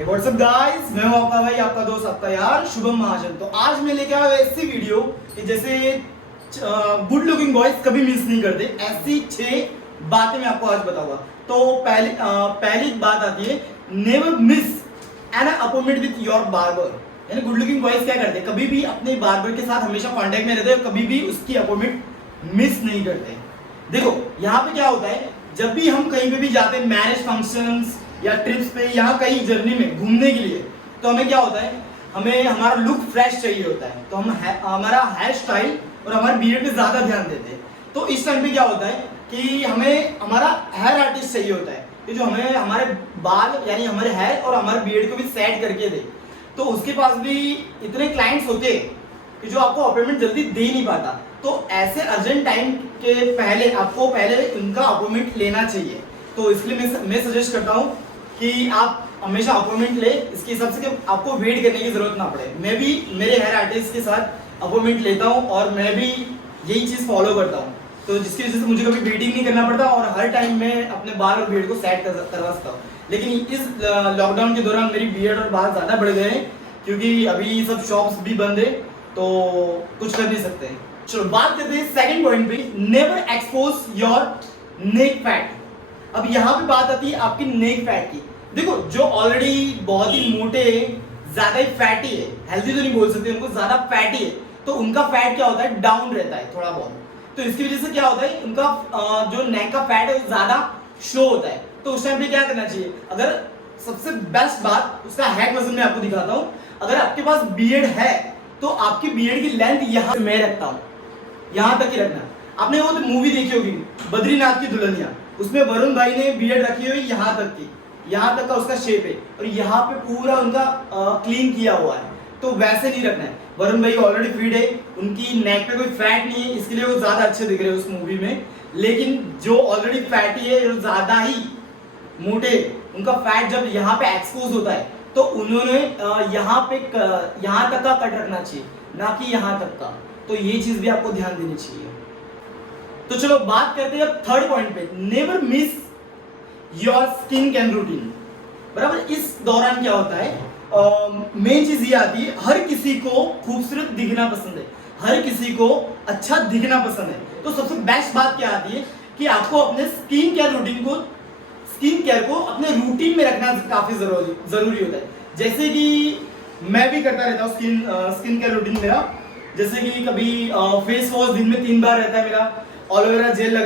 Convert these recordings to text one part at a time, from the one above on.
WhatsApp guys, मैं हूं आपका भाई, आपका दोस्त, आपका यार शुभम महाजन। तो आज मैं लेके आया हूं ऐसी वीडियो कि जैसे गुड लुकिंग बॉयज कभी मिस नहीं करते, ऐसी 6 बातें मैं आपको आज बताऊंगा। तो पहली बात आती है, never miss an appointment with your barber. यानी गुड लुकिंग बॉयज क्या करते हैं, कभी भी अपने बार्बर के साथ हमेशा कांटेक्ट में रहते हैं, कभी भी उसकी अपॉइंटमेंट मिस नहीं करते। देखो यहाँ पे क्या होता है, जब भी हम कहीं पे भी जाते हैं, मैरिज फंक्शंस या ट्रिप्स पे, यहाँ कहीं जर्नी में घूमने के लिए, तो हमें क्या होता है, हमें हमारा लुक फ्रेश चाहिए होता है। तो हम हमारा हेयर स्टाइल और हमारे बियर्ड पे ज्यादा ध्यान देते हैं। तो इस टाइम पे क्या होता है कि हमें हमारा हेयर आर्टिस्ट चाहिए होता है कि जो हमें हमारे बाल यानी हमारे हेयर और हमारे बियर्ड को भी सेट करके दे। तो उसके पास भी इतने क्लाइंट्स होते हैं कि जो आपको अपॉइंटमेंट जल्दी दे नहीं पाता। तो ऐसे अर्जेंट टाइम के पहले आपको पहले उनका अपॉइंटमेंट लेना चाहिए। तो इसलिए मैं सजेस्ट करता हूँ कि आप हमेशा अपॉइंटमेंट ले, इसके हिसाब से कि आपको वेट करने की जरूरत ना पड़े। मैं भी मेरे हेयर आर्टिस्ट के साथ अपॉइंटमेंट लेता हूँ और मैं भी यही चीज़ फॉलो करता हूँ, तो जिसकी वजह से मुझे कभी वेटिंग नहीं करना पड़ता और हर टाइम मैं अपने बाल और बियर्ड को सेट करवा सकता हूँ। लेकिन इस लॉकडाउन के दौरान मेरी बियर्ड और बाल ज़्यादा बढ़ गए हैं क्योंकि अभी सब शॉप्स भी बंद है, तो कुछ कर नहीं सकते। चलो बात करते हैं सेकंड पॉइंट पे, never expose your neck fat. अब यहाँ पे बात आती है आपकी नेक फैट की। देखो जो ऑलरेडी बहुत ही मोटे, ज्यादा ही फैटी है, हेल्दी तो नहीं बोल सकते उनको, ज्यादा फैटी है, तो उनका फैट क्या होता है, डाउन रहता है थोड़ा बहुत। तो इसकी वजह से क्या होता है, उनका जो नेक का फैट है वो ज्यादा शो होता है। तो उस टाइम पे क्या करना चाहिए, अगर सबसे बेस्ट बात उसका हैक वर्जन में आपको दिखाता हूँ। अगर आपके पास बियर्ड है तो आपकी बियर्ड की लेंथ यहाँ मैं रखता हूँ, यहाँ तक ही रखना। आपने वो तो मूवी देखी होगी बद्रीनाथ की दुल्हनिया, उसमें वरुण भाई ने बियर्ड रखी हुई यहाँ तक की, यहाँ तक का उसका शेप है और यहाँ पे पूरा उनका क्लीन किया हुआ है। तो वैसे नहीं रखना है। वरुण भाई ऑलरेडी फिट है, उनकी नेक पे कोई फैट नहीं है, इसके लिए वो ज्यादा अच्छे दिख रहे हैं उस मूवी में। लेकिन जो ऑलरेडी फैटी है, जो ज्यादा ही मोटे, उनका फैट जब यहाँ पे एक्सपोज होता है तो उन्होंने यहाँ तक का कट रखना चाहिए, ना कि यहाँ तक का। तो ये चीज भी आपको ध्यान देनी चाहिए। तो चलो बात करते हैं अब थर्ड पॉइंट पे, never miss your skin care routine. बराबर, इस दौरान क्या होता है, मेन चीज ये आती है, हर किसी को खूबसूरत दिखना पसंद है, हर किसी को अच्छा दिखना पसंद है। तो सबसे बेस्ट बात क्या आती है कि आपको अपने स्किन केयर को अपने रूटीन में रखना काफी जरूरी होता है। जैसे कि मैं भी करता रहता हूँ स्किन केयर रूटीन मेरा। जैसे कि कभी फेस वॉश दिन में 3 बार रहता है मेरा, एलोवेरा जेल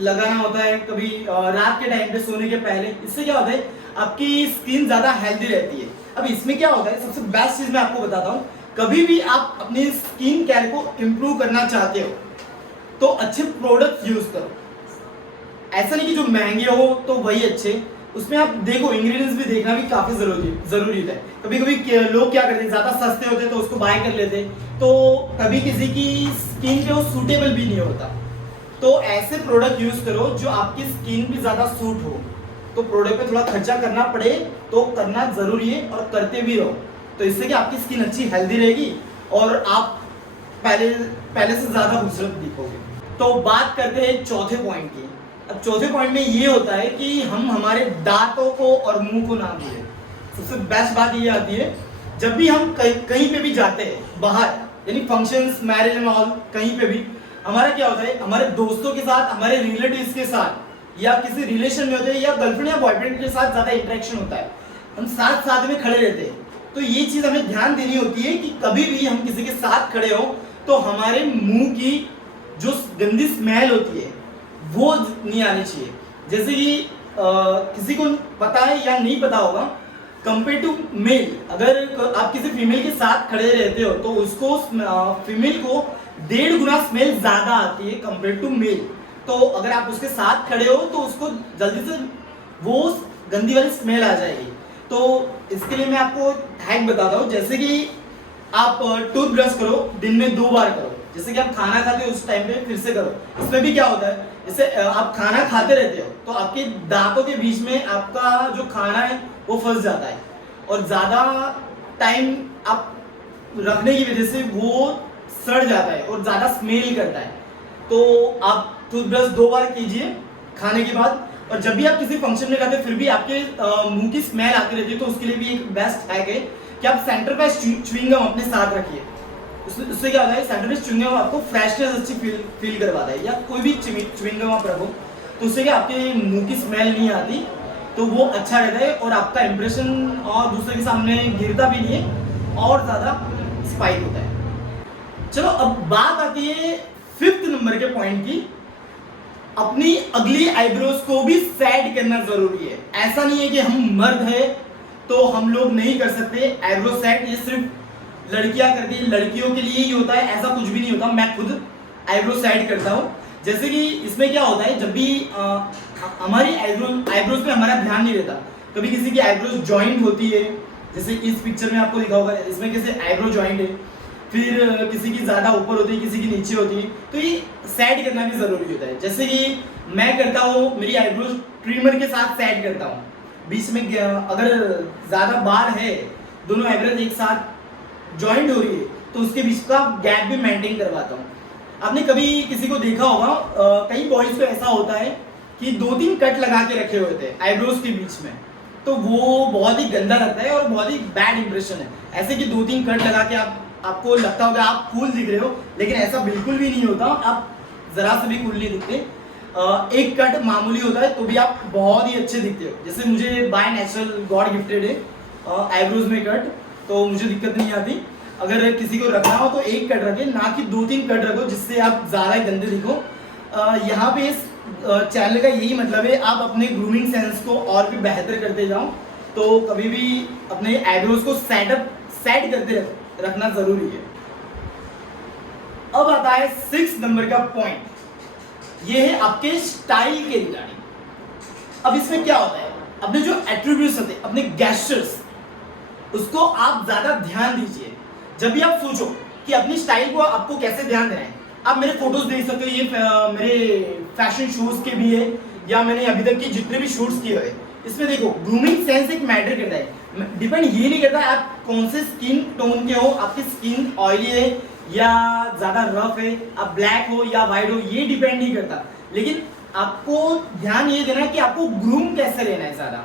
लगाना होता है कभी रात के टाइम पे सोने के पहले। इससे क्या होता है, आपकी स्किन ज्यादा हेल्दी रहती है। अब इसमें क्या होता है, सबसे बेस्ट चीज मैं आपको बताता हूँ, कभी भी आप अपनी स्किन केयर को इम्प्रूव करना चाहते हो तो अच्छे प्रोडक्ट यूज करो। ऐसा नहीं कि जो महंगे हो तो वही अच्छे, उसमें आप देखो इंग्रेडिएंट्स भी देखना भी काफी जरूरी होता है। कभी कभी लोग क्या करते हैं, ज्यादा सस्ते होते हैं तो उसको बाय कर लेते हैं, तो कभी किसी की स्किन पे वो सूटेबल भी नहीं होता। तो ऐसे प्रोडक्ट यूज करो जो आपकी स्किन भी ज्यादा सूट हो। तो प्रोडक्ट पे थोड़ा खर्चा करना पड़े तो करना जरूरी है और करते भी रहो, तो इससे कि आपकी स्किन अच्छी हेल्दी रहेगी और आप पहले से ज्यादा खूबसूरत दिखोगे। तो बात करते हैं चौथे पॉइंट की। अब चौथे पॉइंट में ये होता है कि हम हमारे दांतों को और मुंह को ना भूलें। सबसे बेस्ट बात ये आती है, जब भी हम कहीं पे भी जाते हैं बाहर, यानी फंक्शंस, मैरिज एंड ऑल, कहीं पे भी हमारा क्या होता है, हमारे दोस्तों के साथ, हमारे रिलेटिव्स के साथ या किसी रिलेशन में होते हैं या गर्लफ्रेंड या बॉयफ्रेंड के साथ ज्यादा इंटरेक्शन होता है, हम साथ में खड़े रहते हैं। तो ये चीज हमें ध्यान देनी होती है कि कभी भी हम किसी के साथ खड़े हो तो हमारे मुंह की जो गंदी स्मेल होती है वो नहीं आनी चाहिए। जैसे कि किसी को पता है या नहीं पता होगा, कंपेयर टू मेल, अगर आप किसी फीमेल के साथ खड़े रहते हो तो उसको फीमेल को 1.5 गुना स्मेल ज्यादा आती है कंपेयर टू मेल। तो अगर आप उसके साथ खड़े हो तो उसको जल्दी से वो गंदी वाली स्मेल आ जाएगी। तो इसके लिए मैं आपको हैक बताता हूँ। जैसे कि आप टूथब्रश करो, दिन में 2 बार करो। जैसे कि आप खाना खाते हो उस टाइम पे फिर से करो। इसमें भी क्या होता है, जैसे आप खाना खाते रहते हो तो आपके दांतों के बीच में आपका जो खाना है वो फंस जाता है और ज्यादा टाइम आप रखने की वजह से वो सड़ जाता है और ज्यादा स्मेल करता है। तो आप टूथब्रश 2 बार कीजिए खाने के बाद, और जब भी आप किसी फंक्शन में जाते हैं फिर भी आपके मुंह की स्मेल आती रहती है, तो उसके लिए भी एक बेस्ट हैक है कि आप सेंटर पे च्युइंग गम अपने साथ रखिए। उससे क्या होता है, सेंटर पे च्युइंग गम आपको फ्रेशनेस अच्छी फील करवाता है, या कोई भी च्युइंग गम आप रखो तो उससे क्या आपके मुंह की स्मेल नहीं आती, तो वो अच्छा रहता है और आपका इंप्रेशन और दूसरे के सामने गिरता भी नहीं है और ज़्यादा स्पाइक होता है। चलो अब बात आती है 5th नंबर के पॉइंट की, अपनी अगली आईब्रोज को भी सेट करना जरूरी है। ऐसा नहीं है कि हम मर्द है तो हम लोग नहीं कर सकते आईब्रो सेट, ये सिर्फ लड़कियां करती है, लड़कियों के लिए ही होता है, ऐसा कुछ भी नहीं होता। मैं खुद आईब्रो सेट करता हूँ। जैसे कि इसमें क्या होता है, जब भी हमारी आईब्रोज पे हमारा ध्यान नहीं रहता, कभी किसी की आईब्रोज जॉइंट होती है, जैसे इस पिक्चर में आपको दिखा होगा, इसमें किसी आईब्रो जॉइंट है, फिर किसी की ज़्यादा ऊपर होती है, किसी की नीचे होती है, तो ये सेट करना भी ज़रूरी होता है। जैसे कि मैं करता हूँ, मेरी आईब्रोज ट्रिमर के साथ सेट करता हूँ। बीच में अगर ज़्यादा बार है, दोनों आईब्रोज एक साथ जॉइंट हो रही है, तो उसके बीच का गैप भी मेंटेन करवाता हूँ। आपने कभी किसी को देखा होगा, कई बॉयज़ को ऐसा होता है कि 2-3 कट लगा के रखे हुए थे आईब्रोज के बीच में, तो वो बहुत ही गंदा लगता है और बहुत ही बैड इंप्रेशन है। ऐसे कि 2-3 कट लगा के आपको लगता होगा आप कूल दिख रहे हो, लेकिन ऐसा बिल्कुल भी नहीं होता, आप जरा से भी कूल नहीं दिखते। एक कट मामूली होता है तो भी आप बहुत ही अच्छे दिखते हो। जैसे मुझे बाय नेचुरल गॉड गिफ्टेड है आईब्रोज में कट, तो मुझे दिक्कत नहीं आती। अगर किसी को रखना हो तो एक कट रखे, ना कि 2-3 कट रखो जिससे आप ज़्यादा गंदे दिखो। यहाँ पे इस चैनल का यही मतलब है, आप अपने ग्रूमिंग सेंस को और भी बेहतर करते जाओ, तो कभी भी अपने आईब्रोज को सेट करते रखना जरूरी है। अब आता है 6 नंबर का पॉइंट, ये है आपके स्टाइल के रिगार्डिंग। अब इसमें क्या होता है, अपने जो एट्रीब्यूट्स होते हैं, अपने गेस्चर्स, उसको आप ज्यादा ध्यान दीजिए। जब भी आप सोचो कि अपनी स्टाइल को आपको कैसे ध्यान देना है, आप मेरे फोटोज देख सकते हो, ये मेरे फैशन शूज के भी है, या मैंने अभी तक के जितने भी शूट्स किए हुए, इसमें देखो ग्रूमिंग सेंस एक मैटर करता है। डिपेंड ये नहीं करता आप कौन से स्किन टोन के हो, आपकी स्किन ऑयली है या ज्यादा रफ है, आप ब्लैक हो या वाइट हो, ये डिपेंड नहीं करता। लेकिन आपको ध्यान ये देना है कि आपको ग्रूम कैसे लेना है ज्यादा,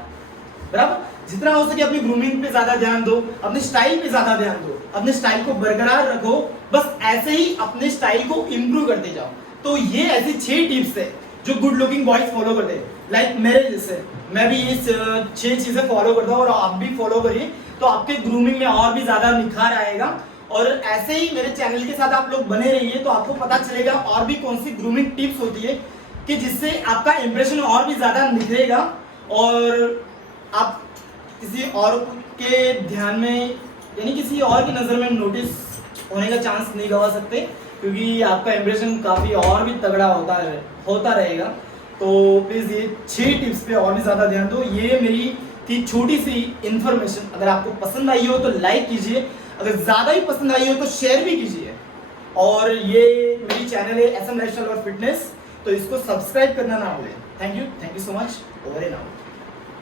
बराबर। जितना हो सके अपनी ग्रूमिंग पे ज्यादा ध्यान दो, अपने स्टाइल पे ज्यादा ध्यान दो, अपने स्टाइल को बरकरार रखो, बस ऐसे ही अपने स्टाइल को इंप्रूव करते जाओ। तो ये ऐसी 6 टिप्स है जो गुड लुकिंग बॉयज फॉलो करते हैं, लाइक मेरे जैसे मैं भी ये 6 चीजें फॉलो करता हूँ और आप भी फॉलो करिए, तो आपके ग्रूमिंग में और भी ज्यादा निखार आएगा। और ऐसे ही मेरे चैनल के साथ आप लोग बने रहिए, तो आपको पता चलेगा और भी कौन सी ग्रूमिंग टिप्स होती है कि जिससे आपका इंप्रेशन और भी ज्यादा निखरेगा और आप किसी और के ध्यान में, यानी किसी और की नज़र में नोटिस होने का चांस नहीं गवा सकते, क्योंकि आपका इंप्रेशन काफ़ी और भी तगड़ा होता रहेगा। तो प्लीज़ ये 6 टिप्स पे और भी ज़्यादा ध्यान दो। ये मेरी थी छोटी सी इन्फॉर्मेशन, अगर आपको पसंद आई हो तो लाइक कीजिए, अगर ज़्यादा ही पसंद आई हो तो शेयर भी कीजिए। और ये मेरी चैनल है SM लाइफस्टाइल और फिटनेस, तो इसको सब्सक्राइब करना ना भूलें। Thank you so much, over and out.